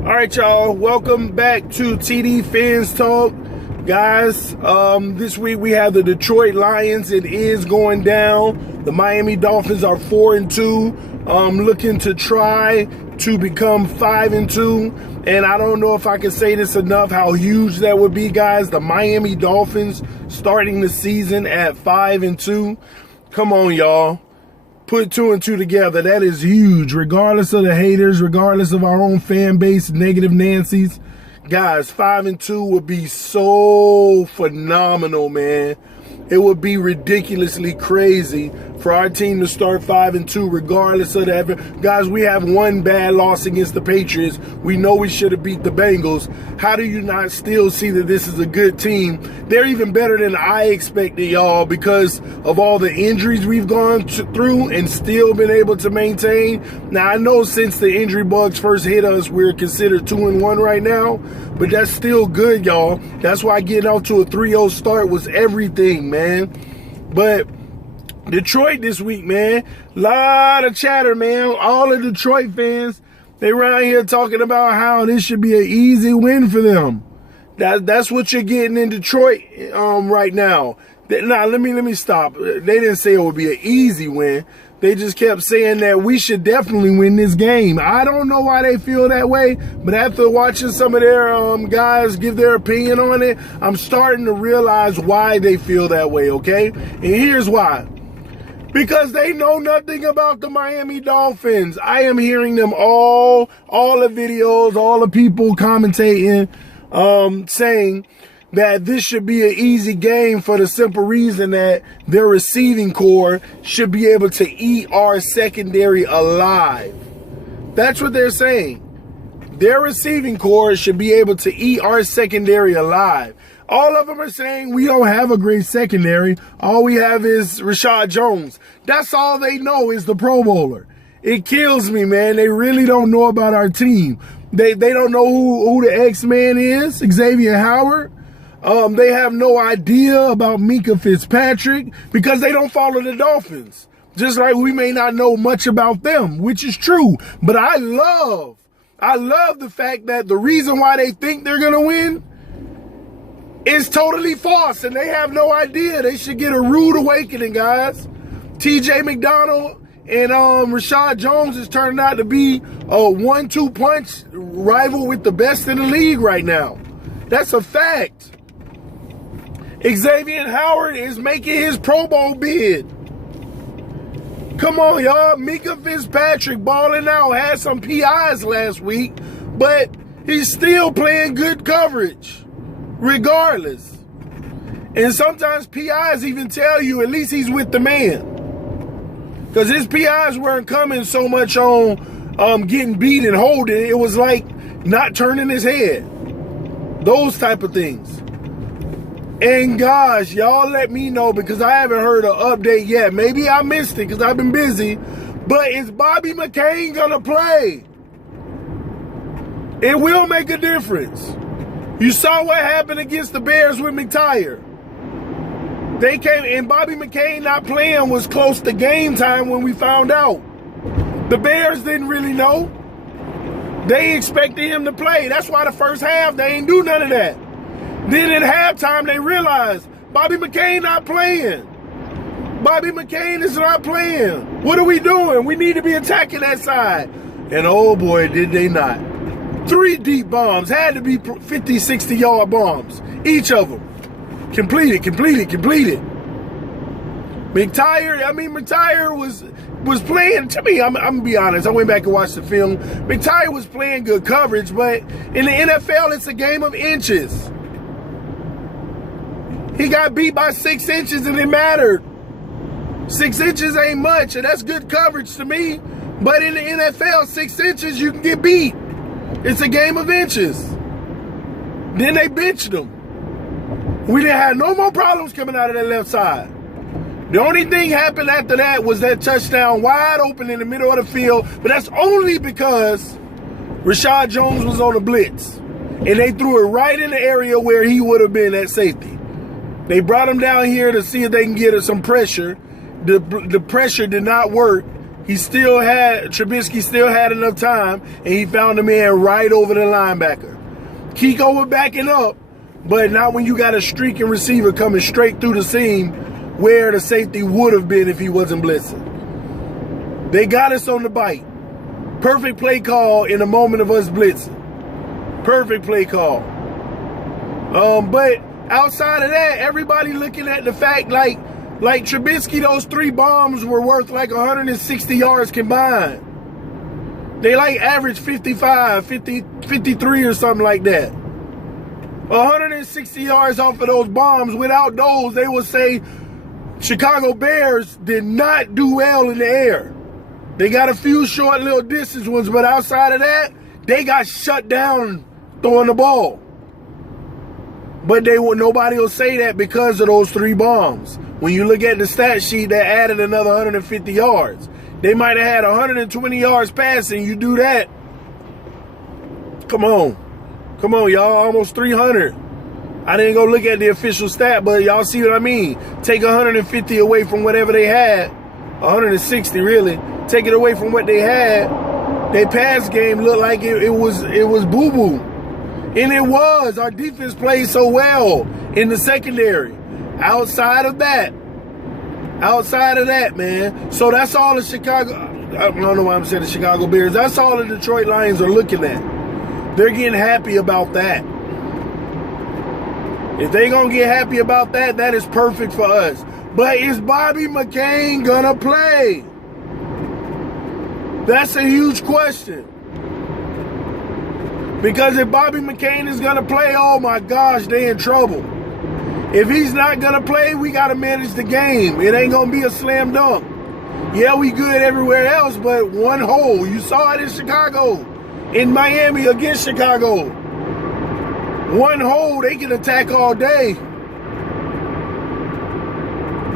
All right, y'all. Welcome back to TD Fans Talk. Guys, this week we have the Detroit Lions. It is going down. The Miami Dolphins are 4-2, looking to try to become 5-2. And I don't know if I can say this enough, how huge that would be, guys. The Miami Dolphins starting the season at 5-2. Come on, y'all. Put 2 and 2 together. That is huge, regardless of the haters, regardless of our own fan base, negative Nancy's. Guys, 5-2 would be so phenomenal, man. It would be ridiculously crazy for our team to start 5-2, regardless of that. Guys, we have one bad loss against the Patriots. We know we should have beat the Bengals. How do you not still see that this is a good team? They're even better than I expected, y'all, because of all the injuries we've gone through and still been able to maintain. Now, I know since the injury bugs first hit us, we're considered 2-1 right now, but that's still good, y'all. That's why getting off to a 3-0 start was everything, man. But Detroit this week, man, lot of chatter, man. All the Detroit fans, they around here talking about how this should be an easy win for them. That's what you're getting in Detroit right now. Now, let me stop. They didn't say it would be an easy win. They just kept saying that we should definitely win this game. I don't know why they feel that way, but after watching some of their guys give their opinion on it, I'm starting to realize why they feel that way, okay? And here's why. Because they know nothing about the Miami Dolphins. I am hearing them all the videos, all the people commentating, saying that this should be an easy game for the simple reason that their receiving core should be able to eat our secondary alive. That's what they're saying. Their receiving core should be able to eat our secondary alive. All of them are saying we don't have a great secondary. All we have is Rashad Jones. That's all they know is the Pro Bowler. It kills me, man. They really don't know about our team. They don't know who the X-Man is, Xavier Howard. They have no idea about Minka Fitzpatrick because they don't follow the Dolphins. Just like we may not know much about them, which is true. But I love the fact that the reason why they think they're going to win is totally false, and they have no idea. They should get a rude awakening, guys. TJ McDonald and Rashad Jones is turning out to be a 1-2 punch rival with the best in the league right now. That's a fact. Xavier Howard is making his Pro Bowl bid. Come on, y'all. Minka Fitzpatrick balling out, had some PIs last week, but he's still playing good coverage, regardless. And sometimes PIs even tell you at least he's with the man. Because his PIs weren't coming so much on getting beat and holding. It was like not turning his head. Those type of things. And gosh, y'all let me know because I haven't heard an update yet. Maybe I missed it because I've been busy. But is Bobby McCain going to play? It will make a difference. You saw what happened against the Bears with McTyer. They came, and Bobby McCain not playing was close to game time when we found out. The Bears didn't really know. They expected him to play. That's why the first half, they ain't do none of that. Then at halftime, they realized Bobby McCain not playing. Bobby McCain is not playing. What are we doing? We need to be attacking that side. And oh boy, did they not. 3 deep bombs. Had to be 50, 60-yard bombs. Each of them. Completed. McTyer was playing, to me, I'm going to be honest, I went back and watched the film. McTyer was playing good coverage, but in the NFL, it's a game of inches. He got beat by 6 inches and it mattered. 6 inches ain't much, and that's good coverage to me. But in the NFL, 6 inches, you can get beat. It's a game of inches. Then they benched him. We didn't have no more problems coming out of that left side. The only thing happened after that was that touchdown wide open in the middle of the field, but that's only because Rashad Jones was on a blitz. And they threw it right in the area where he would have been at safety. They brought him down here to see if they can get some pressure. The pressure did not work. Trubisky still had enough time, and he found the man right over the linebacker. Kiko was backing up, but not when you got a streaking receiver coming straight through the seam where the safety would have been if he wasn't blitzing. They got us on the bite. Perfect play call in the moment of us blitzing. Perfect play call. But outside of that, everybody looking at the fact like Trubisky, those 3 bombs were worth like 160 yards combined. They like average 55, 50, 53 or something like that. 160 yards off of those bombs. Without those, they would say Chicago Bears did not do well in the air. They got a few short little distance ones, but outside of that, they got shut down throwing the ball. But nobody will say that because of those 3 bombs. When you look at the stat sheet, that added another 150 yards. They might have had 120 yards passing. You do that. Come on. Come on, y'all. Almost 300. I didn't go look at the official stat, but y'all see what I mean. Take 150 away from whatever they had. 160, really. Take it away from what they had. Their pass game looked like it was boo-boo. And it was. Our defense played so well in the secondary. Outside of that, man. So that's all the Chicago, I don't know why I'm saying the Chicago Bears. That's all the Detroit Lions are looking at. They're getting happy about that. If they're going to get happy about that, that is perfect for us. But is Bobby McCain going to play? That's a huge question. Because if Bobby McCain is going to play, oh my gosh, they in trouble. If he's not going to play, we got to manage the game. It ain't going to be a slam dunk. Yeah, we good everywhere else, but one hole. You saw it in Chicago, in Miami against Chicago. One hole, they can attack all day.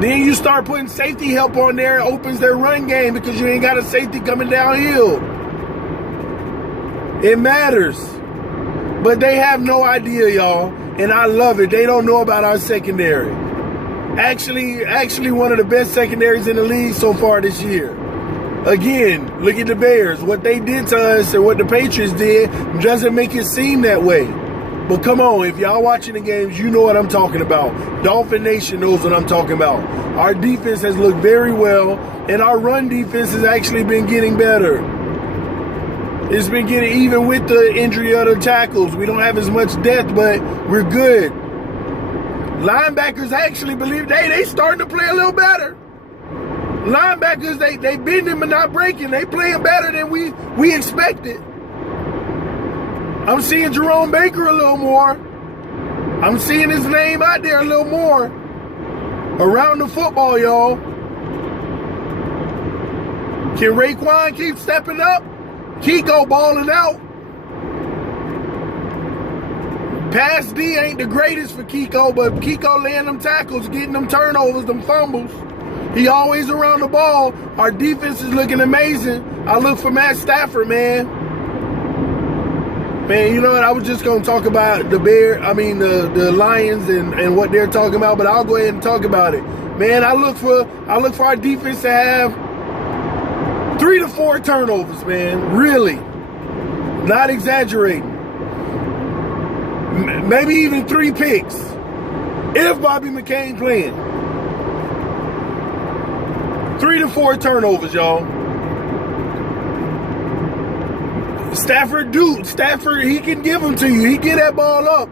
Then you start putting safety help on there, it opens their run game because you ain't got a safety coming downhill. It matters. But they have no idea, y'all. And I love it. They don't know about our secondary. Actually one of the best secondaries in the league so far this year. Again, look at the Bears. What they did to us and what the Patriots did doesn't make it seem that way. But come on, if y'all watching the games, you know what I'm talking about. Dolphin Nation knows what I'm talking about. Our defense has looked very well, and our run defense has actually been getting better. It's been getting, even with the injury of the tackles, we don't have as much depth, but we're good. Linebackers actually believe they starting to play a little better. Linebackers, they bending but not breaking. They playing better than we expected. I'm seeing Jerome Baker a little more. I'm seeing his name out there a little more around the football, y'all. Can Raekwon keep stepping up? Kiko balling out. Pass D ain't the greatest for Kiko, but Kiko laying them tackles, getting them turnovers, them fumbles. He always around the ball. Our defense is looking amazing. I look for Matt Stafford, man. Man, you know what? I was just going to talk about the the Lions and what they're talking about, but I'll go ahead and talk about it. Man, I look for our defense to have 3 to 4 turnovers, man. Really. Not exaggerating. Maybe even 3 picks. If Bobby McCain playing. 3 to 4 turnovers, y'all. Stafford, he can give them to you. He get that ball up.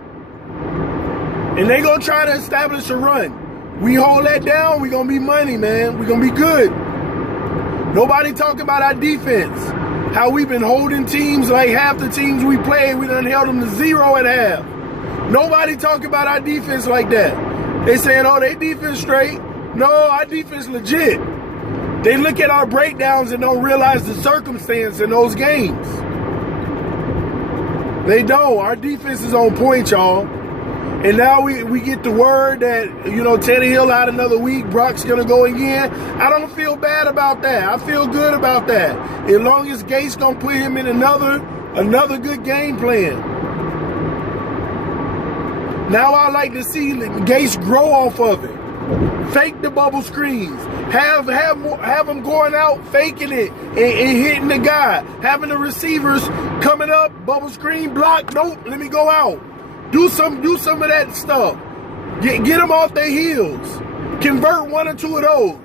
And they going to try to establish a run. We hold that down, we going to be money, man. we going to be good. Nobody talk about our defense. How we've been holding teams, like half the teams we played, we done held them to 0 at half. Nobody talk about our defense like that. They saying, oh, they defense straight. No, our defense legit. They look at our breakdowns and don't realize the circumstance in those games. They don't. Our defense is on point, y'all. And now we get the word that, Tannehill out another week, Brock's going to go again. I don't feel bad about that. I feel good about that. As long as Gates going to put him in another good game plan. Now I like to see Gates grow off of it. Fake the bubble screens. Have them going out faking it and hitting the guy. Having the receivers coming up, bubble screen, block. Nope, let me go out. Do some of that stuff. Get them off their heels. Convert one or two of those.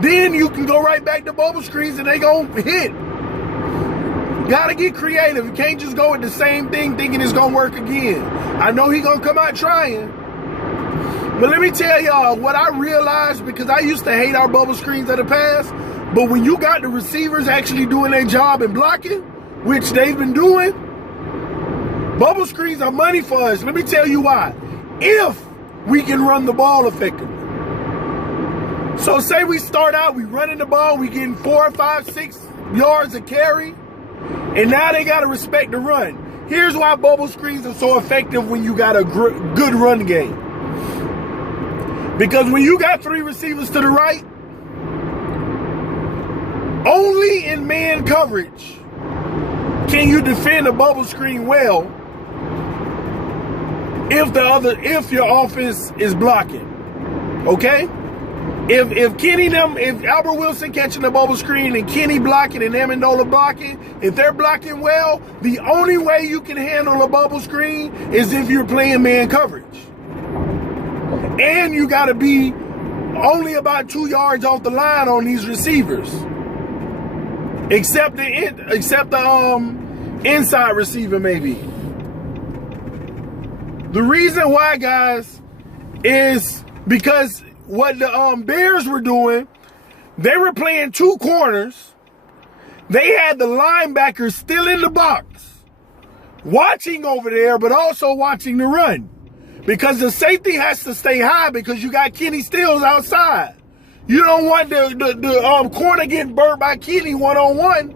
Then you can go right back to bubble screens and they gonna hit. Gotta get creative. You can't just go with the same thing thinking it's gonna work again. I know he gonna come out trying. But let me tell y'all what I realized, because I used to hate our bubble screens of the past, but when you got the receivers actually doing their job and blocking, which they've been doing, bubble screens are money for us. Let me tell you why. If we can run the ball effectively. So say we start out, we running the ball, we getting 4, 5, 6 yards a carry, and now they got to respect the run. Here's why bubble screens are so effective when you got a good run game. Because when you got 3 receivers to the right, only in man coverage can you defend a bubble screen well if your offense is blocking. Okay? If Albert Wilson catching the bubble screen and Kenny blocking and Amendola blocking, if they're blocking well, the only way you can handle a bubble screen is if you're playing man coverage. And you got to be only about 2 yards off the line on these receivers, except the inside receiver maybe. The reason why, guys, is because what the Bears were doing, they were playing 2 corners. They had the linebackers still in the box, watching over there, but also watching the run. Because the safety has to stay high because you got Kenny Stills outside. You don't want the corner getting burnt by Kenny one-on-one.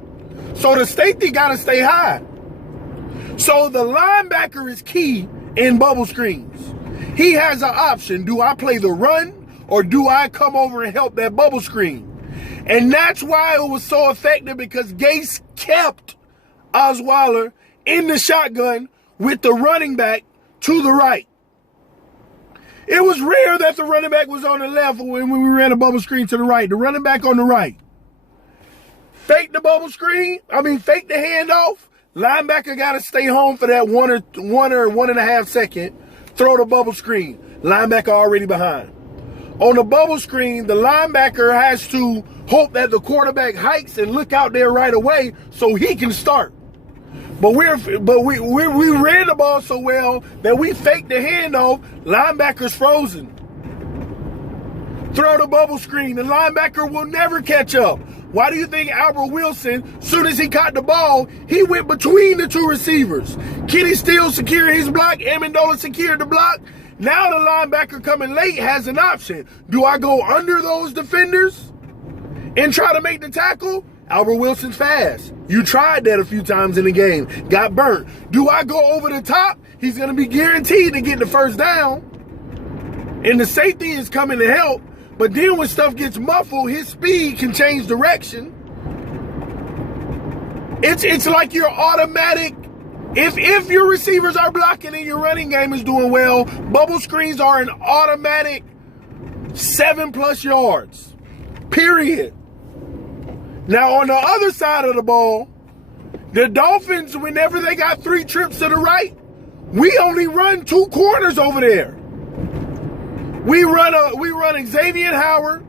So the safety got to stay high. So the linebacker is key in bubble screens. He has an option. Do I play the run or do I come over and help that bubble screen? And that's why it was so effective, because Gase kept Osweiler in the shotgun with the running back to the right. It was rare that the running back was on the left when we ran a bubble screen to the right. The running back on the right. Fake the handoff. Linebacker got to stay home for that 1 or 1.5 second. Throw the bubble screen. Linebacker already behind. On the bubble screen, the linebacker has to hope that the quarterback hikes and look out there right away so he can start. But we ran the ball so well that we faked the handoff. Linebacker's frozen. Throw the bubble screen. The linebacker will never catch up. Why do you think Albert Wilson, soon as he caught the ball, he went between the 2 receivers? Kenny still secured his block. Amendola secured the block. Now the linebacker coming late has an option. Do I go under those defenders and try to make the tackle? Albert Wilson's fast. You tried that a few times in the game. Got burnt. Do I go over the top? He's going to be guaranteed to get the first down. And the safety is coming to help. But then when stuff gets muffled, his speed can change direction. It's like you're automatic. If your receivers are blocking and your running game is doing well, bubble screens are an automatic 7+ yards. Period. Now, on the other side of the ball, the Dolphins, whenever they got 3 trips to the right, we only run 2 corners over there. We run Xavier Howard,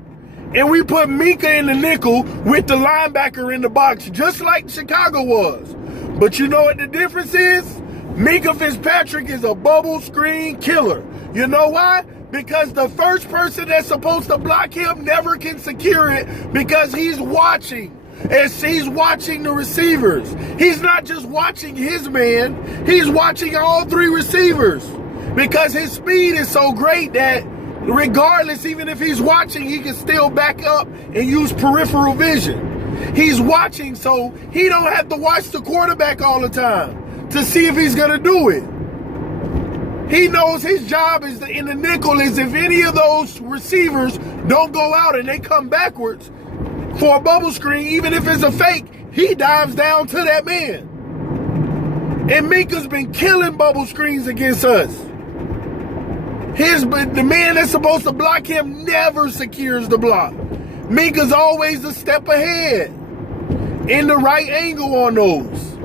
and we put Minka in the nickel with the linebacker in the box, just like Chicago was. But you know what the difference is? Minka Fitzpatrick is a bubble screen killer. You know why? Because the first person that's supposed to block him never can secure it, because he's watching. As he's watching the receivers. He's not just watching his man, he's watching all 3 receivers. Because his speed is so great that regardless, even if he's watching, he can still back up and use peripheral vision. He's watching, so he don't have to watch the quarterback all the time to see if he's going to do it. He knows his job is in the nickel is if any of those receivers don't go out and they come backwards for a bubble screen, even if it's a fake, he dives down to that man. And Minka's been killing bubble screens against us. But the man that's supposed to block him never secures the block. Minka's always a step ahead in the right angle on those.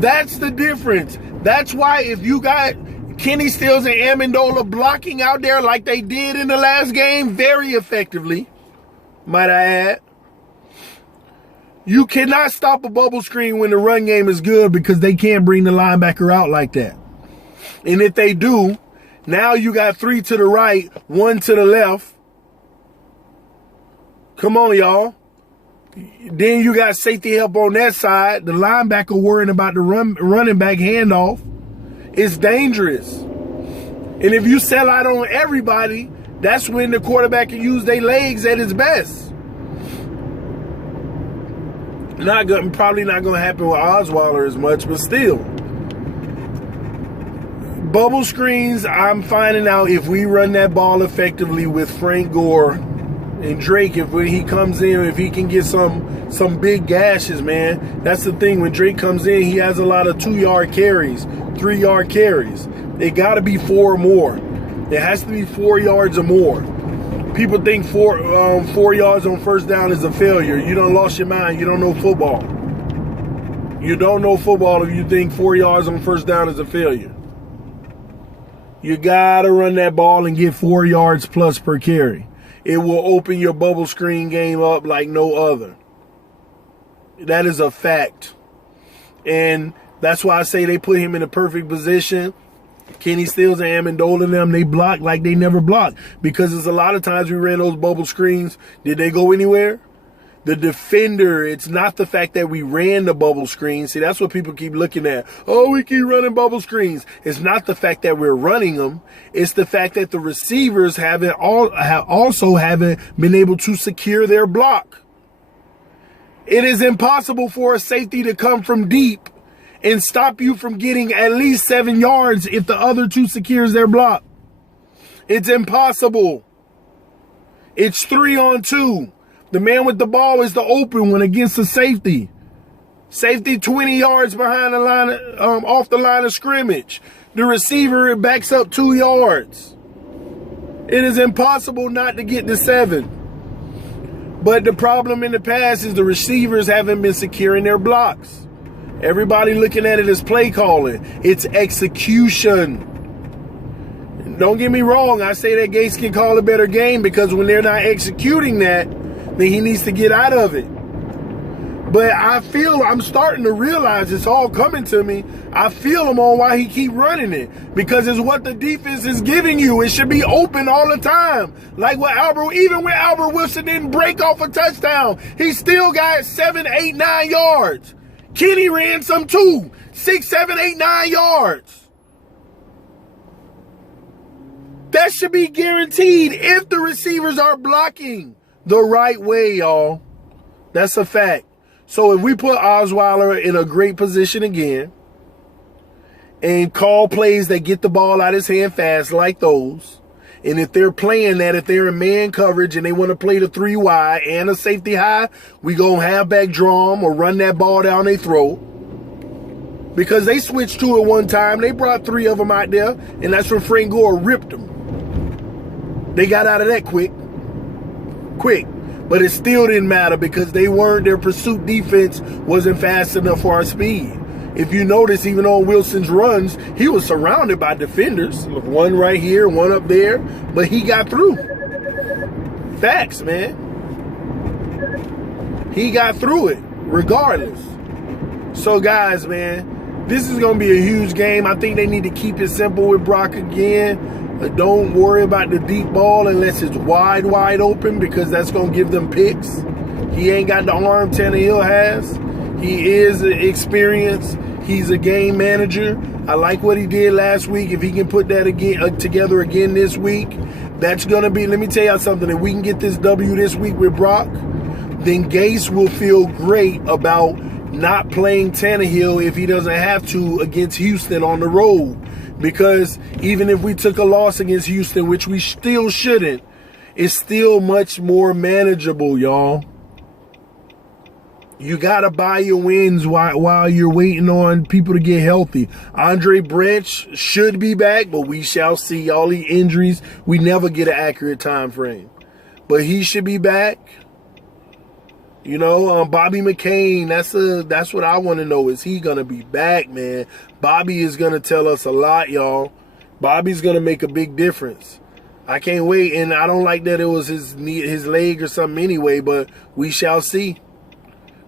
That's the difference. That's why if you got Kenny Stills and Amendola blocking out there like they did in the last game very effectively, might I add, you cannot stop a bubble screen when the run game is good because they can't bring the linebacker out like that. And if they do, now you got 3 to the right, 1 to the left. Come on, y'all. Then you got safety help on that side. The linebacker worrying about the running back handoff. It's dangerous. And if you sell out on everybody, that's when the quarterback can use their legs at his best. Probably not going to happen with Osweiler as much, but still. Bubble screens, I'm finding out if we run that ball effectively with Frank Gore and Drake, when he comes in, if he can get some big gashes, man. That's the thing. When Drake comes in, he has a lot of 2-yard carries, 3-yard carries. It got to be 4 or more. It has to be 4 yards or more. People think 4 yards on first down is a failure. You done lost your mind. You don't know football. You don't know football if you think 4 yards on first down is a failure. You got to run that ball and get 4 yards plus per carry. It will open your bubble screen game up like no other. That is a fact. And that's why I say they put him in a perfect position. Kenny Stills and Amendola and them, they block like they never blocked. Because there's a lot of times we ran those bubble screens. Did they go anywhere? The defender, it's not the fact that we ran the bubble screen. See, that's what people keep looking at. Oh, we keep running bubble screens. It's not the fact that we're running them. It's the fact that the receivers also haven't been able to secure their block. It is impossible for a safety to come from deep and stop you from getting at least 7 yards if the other 2 secures their block. It's impossible. It's 3-on-2. The man with the ball is the open one against the safety. Safety 20 yards behind the line, off the line of scrimmage. The receiver, it backs up 2 yards. It is impossible not to get to 7. But the problem in the past is the receivers haven't been securing their blocks. Everybody looking at it as play calling. It's execution. Don't get me wrong. I say that Gates can call a better game because when they're not executing that, then he needs to get out of it. But I'm starting to realize it's all coming to me. I feel him on why he keep running it. Because it's what the defense is giving you. It should be open all the time. Like even when Albert Wilson didn't break off a touchdown, he still got 7, 8, 9 yards. Kenny ran some too. 6, 7, 8, 9 yards. That should be guaranteed if the receivers are blocking the right way, y'all. That's a fact. So if we put Osweiler in a great position again and call plays that get the ball out of his hand fast like those, and if they're playing that, if they're in man coverage and they want to play the 3 wide and a safety high, we going to halfback draw them or run that ball down their throat. Because they switched to it one time. They brought 3 of them out there, and that's when Frank Gore ripped them. They got out of that quick. But it still didn't matter because their pursuit defense wasn't fast enough for our speed. If you notice, even on Wilson's runs, he was surrounded by defenders. One right here, one up there, but he got through. Facts, man. He got through it regardless. So guys, man, this is going to be a huge game. I think they need to keep it simple with Brock again. Don't worry about the deep ball unless it's wide open because that's going to give them picks. He ain't got the arm Tannehill has. He is experienced. He's a game manager. I like what he did last week. If he can put that together again this week, that's going to be, let me tell y'all something. If we can get this W this week with Brock, then Gase will feel great about not playing Tannehill if he doesn't have to against Houston on the road. Because even if we took a loss against Houston, which we still shouldn't, it's still much more manageable, y'all. You got to buy your wins while you're waiting on people to get healthy. Andre Branch should be back, but we shall see. All the injuries, we never get an accurate time frame. But he should be back. You know, Bobby McCain, that's what I want to know. Is he going to be back, man? Bobby is going to tell us a lot, y'all. Bobby's going to make a big difference. I can't wait, and I don't like that it was his leg or something anyway, but we shall see.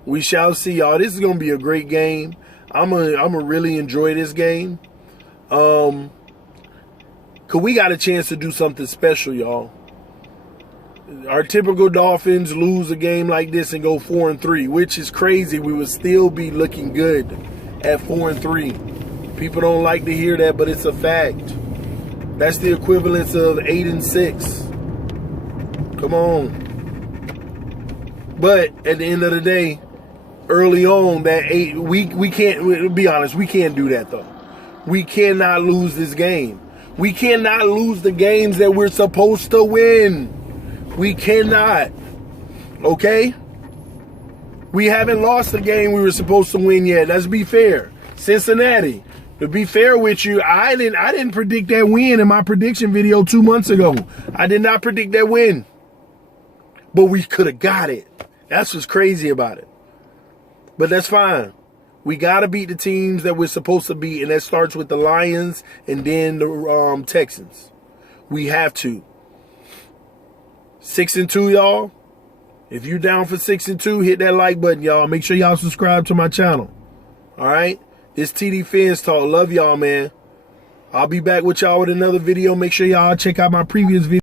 We shall see, y'all. This is going to be a great game. I'm gonna really enjoy this game. Cause we got a chance to do something special, y'all. Our typical Dolphins lose a game like this and go 4-3, which is crazy. We would still be looking good at 4-3. People don't like to hear that, but it's a fact. That's the equivalence of 8-6. Come on. But at the end of the day, early on, we can't, be honest, we can't do that though. We cannot lose this game. We cannot lose the games that we're supposed to win. We cannot. Okay? We haven't lost the game we were supposed to win yet. Let's be fair. Cincinnati. To be fair with you, I didn't predict that win in my prediction video 2 months ago. I did not predict that win. But we could have got it. That's what's crazy about it. But that's fine. We got to beat the teams that we're supposed to beat, and that starts with the Lions and then the Texans. We have to. 6-2, y'all. If you're down for 6-2, hit that like button, y'all. Make sure y'all subscribe to my channel. All right? This TD Fans Talk. Love y'all, man. I'll be back with y'all with another video. Make sure y'all check out my previous video.